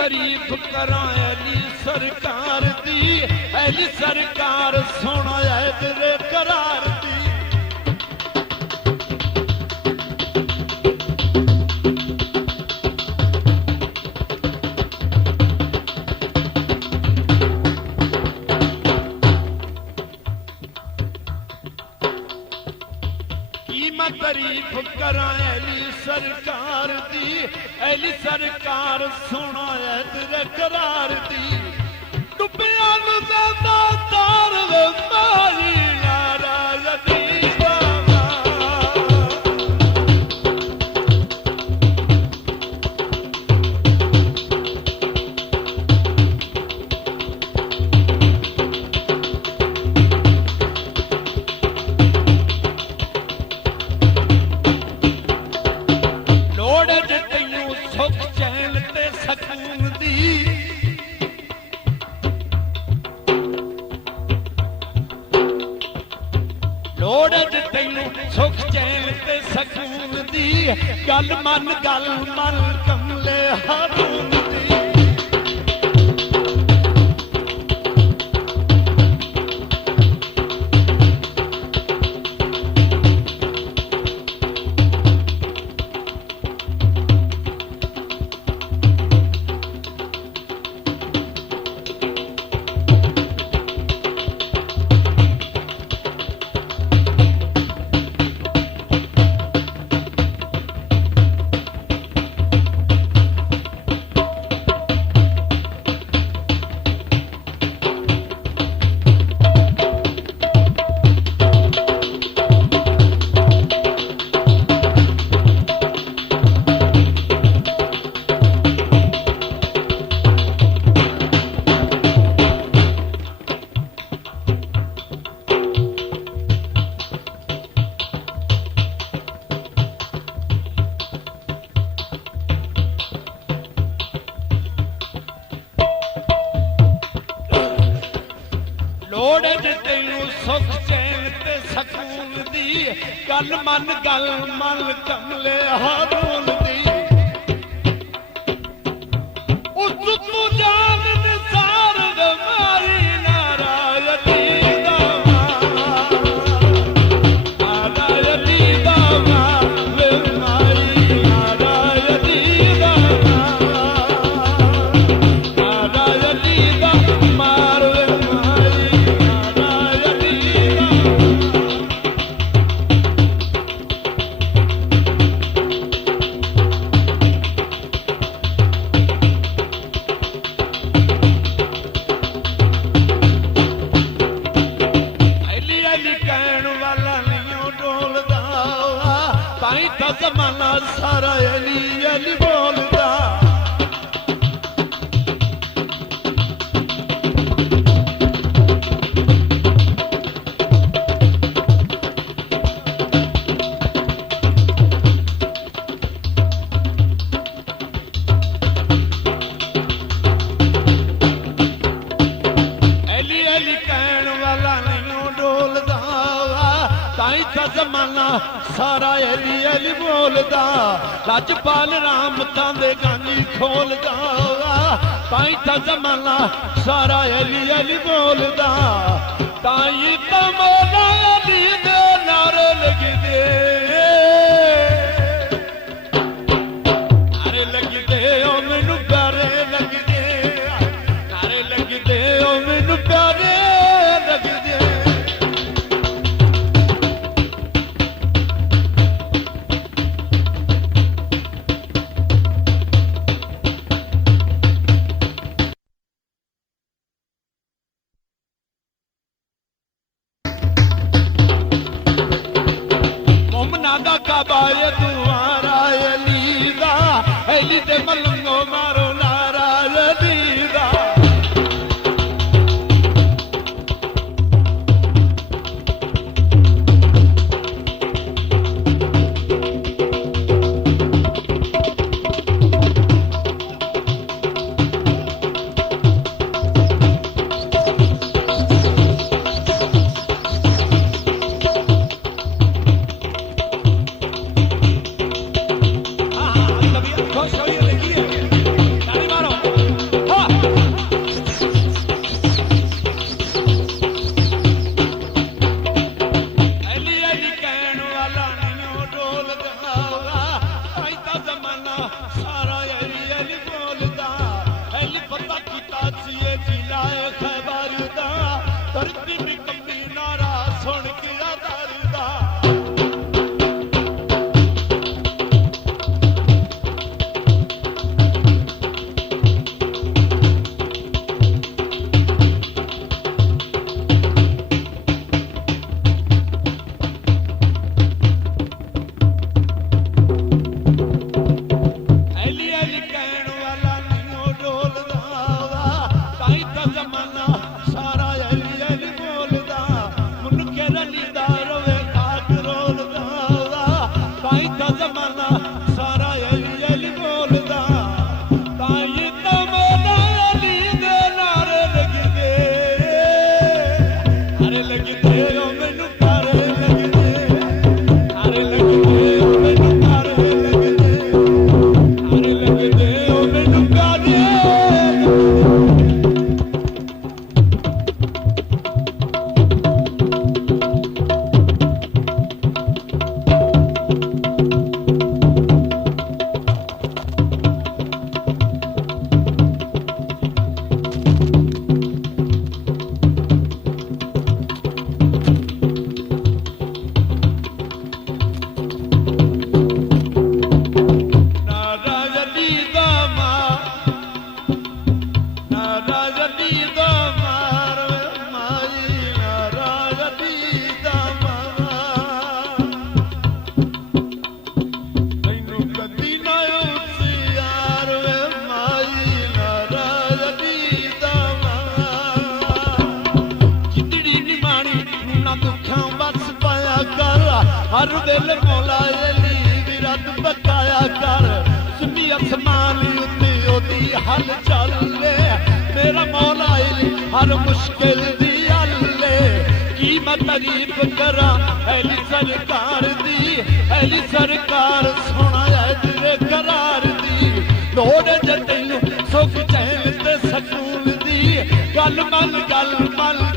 तारीफ करा अली सरकार दी, अली सरकार सोना है तेरे करार दी। तारीफ करा अली सरकार दी, अली सरकार सोना है तेरे करार दी। डुबिया तार मारी नारायणी गल मन कमले हारून दी। गल मन कमले हारून दी। उस तू जान निसार मारी नारायणी नारायणी मारी नारायणी नारायणी मार जमाना सारा अली अली बोलदा। अली अली कहण वाला नहीं डोलदा, ताई दा जमाना सारा अली अली बोलदा। लजपाल राम तांदे गानी खोलदा, ताई ता जमाना सारा अली अली बोलदा। ताई ता मौला अली दे नारे लगदे, नारे लगदे ओ मैनू प्यारे लगदे, नारे लगदे ओ मैनू प्यारे लगदे। काबाए दुआरा अली दा, अली दे मलंगो मारो नारा अली दा। ਸਾਰਾ ਅਲੀ ਅਲੀ ਬੋਲਦਾ ਐਲ ਪਤਾ ਕੀਤਾ ਸੀਏ ਜਿਲਾਏ ਖੈਬਰ ਦਾ ਧਰਤੀ ਵੀ ਕੰਬੀ ਨਾਰਾ ਸੁਣ ਕੇ ਆਦਰ ਦਾ हर वेले मौला अली विरत बकाया कर सुनी आसमान उत्ते ओदी हल चल ले मेरा मौला अली हर मुश्किल दी हल ले की मैं तारीफ करा अली सरकार दी अली सरकार सोना तेरे करार दी लोड़ जे तैनू सुख चैन ते सकून दी गल मन